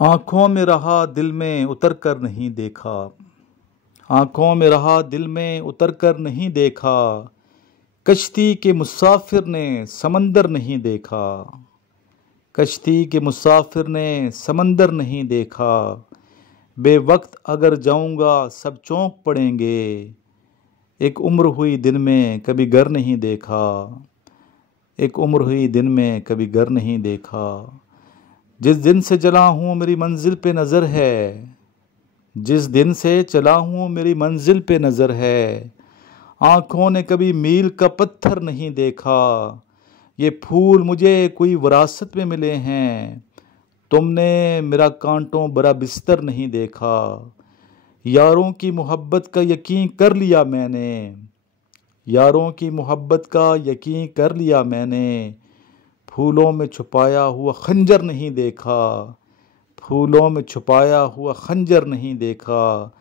आँखों में रहा दिल में उतर कर नहीं देखा, आँखों में रहा दिल में उतर कर नहीं देखा, कश्ती के मुसाफिर ने समंदर नहीं देखा, कश्ती के मुसाफिर ने समंदर नहीं देखा, बेवक्त अगर जाऊंगा सब चौंक पड़ेंगे, एक उम्र हुई दिन में कभी घर नहीं देखा, एक उम्र हुई दिन में कभी घर नहीं देखा, जिस दिन से चला हूँ मेरी मंजिल पे नज़र है, जिस दिन से चला हूँ मेरी मंजिल पे नज़र है, आँखों ने कभी मील का पत्थर नहीं देखा, ये फूल मुझे कोई विरासत में मिले हैं, तुमने मेरा कांटों भरा बिस्तर नहीं देखा, यारों की मोहब्बत का यकीन कर लिया मैंने, यारों की मोहब्बत का यकीन कर लिया मैंने, फूलों में छुपाया हुआ खंजर नहीं देखा, फूलों में छुपाया हुआ खंजर नहीं देखा,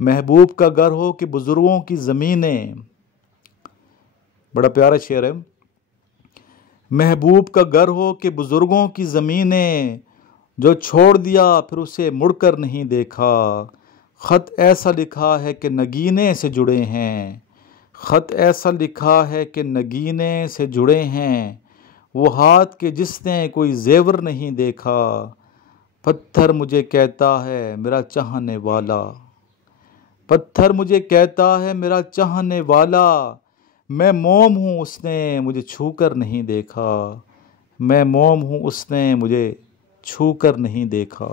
महबूब का घर हो कि बुजुर्गों की ज़मीनें, बड़ा प्यारा शेर है। महबूब का घर हो कि बुजुर्गों की ज़मीनें, जो छोड़ दिया फिर उसे मुड़कर नहीं देखा, ख़त ऐसा लिखा है कि नगीने से जुड़े हैं, ख़त ऐसा लिखा है कि नगीने से जुड़े हैं, वो हाथ के जिसने कोई जेवर नहीं देखा, पत्थर मुझे कहता है मेरा चाहने वाला, पत्थर मुझे कहता है मेरा चाहने वाला, मैं मोम हूँ उसने मुझे छू कर नहीं देखा, मैं मोम हूँ उसने मुझे छू कर नहीं देखा।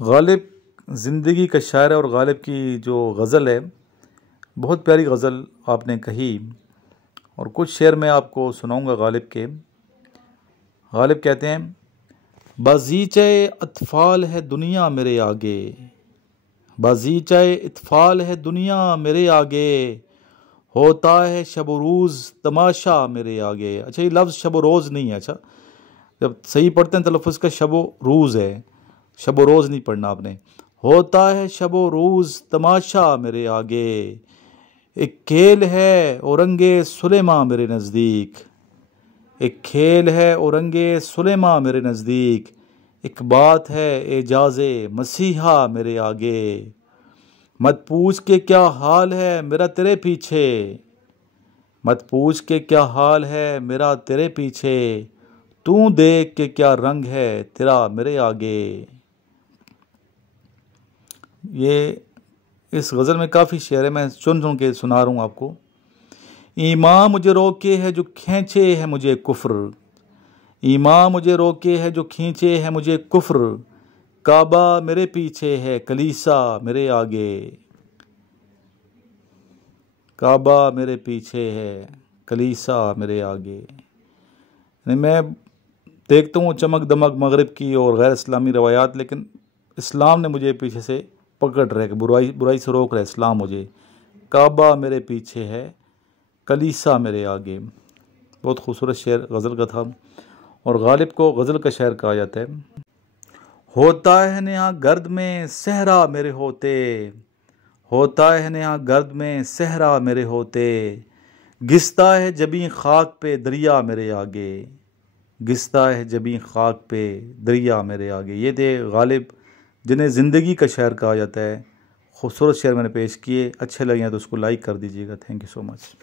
गालिब ज़िंदगी का शायर है और गालिब की जो गज़ल है बहुत प्यारी गज़ल आपने कही, और कुछ शेर मैं आपको सुनाऊंगा गालिब के। गालिब कहते हैं, बाज़ीचे अतफ़ाल है दुनिया मेरे आगे, बाज़ीचे इत्फ़ाल है दुनिया मेरे आगे, होता है शब रोज़ तमाशा मेरे आगे। अच्छा, ये लफ्ज़ शब रोज़ नहीं है, अच्छा जब सही पढ़ते हैं तलफ़्फ़ुज़ का शब रोज़ है, शब रोज़ नहीं पढ़ना आपने। होता है शब रोज़ तमाशा मेरे आगे, एक खेल है औरंगे सुलेमा मेरे नज़दीक, एक खेल है औरंगे सुलेमा मेरे नज़दीक, एक बात है एजाज़े मसीहा मेरे आगे, मत पूछ के क्या हाल है मेरा तेरे पीछे, मत पूछ के क्या हाल है मेरा तेरे पीछे, तू देख के क्या रंग है तेरा मेरे आगे। ये इस गज़ल में काफ़ी शेर है, मैं चुन चुन के सुना रहा हूँ आपको। ईमान मुझे रोके है जो खींचे है मुझे कुफ्र, ईमान मुझे रोके है जो खींचे है मुझे कुफ्र, काबा मेरे पीछे है कलीसा मेरे आगे, काबा मेरे पीछे है कलीसा मेरे आगे। मैं देखता हूँ चमक दमक मगरिब की और गैर इस्लामी रवायात, लेकिन इस्लाम ने मुझे पीछे से पकड़ रहे कि बुराई से रोक रहे इस्लाम मुझे, काबा मेरे पीछे है कलीसा मेरे आगे। बहुत खूबसूरत शेर गज़ल का था, और गालिब को गज़ल का शायर कहा जाता है। होता है नेहा गर्द में सहरा मेरे होते, होता है नेहा गर्द में सहरा मेरे होते, घिसता है जबी खाक पे दरिया मेरे आगे, घिसता है जबी खाक पे दरिया मेरे आगे। ये थे गालिब, जिन्हें ज़िंदगी का शायर कहा जाता है। खूबसूरत शेर मैंने पेश किए, अच्छे लगे तो उसको लाइक कर दीजिएगा। Thank you so much.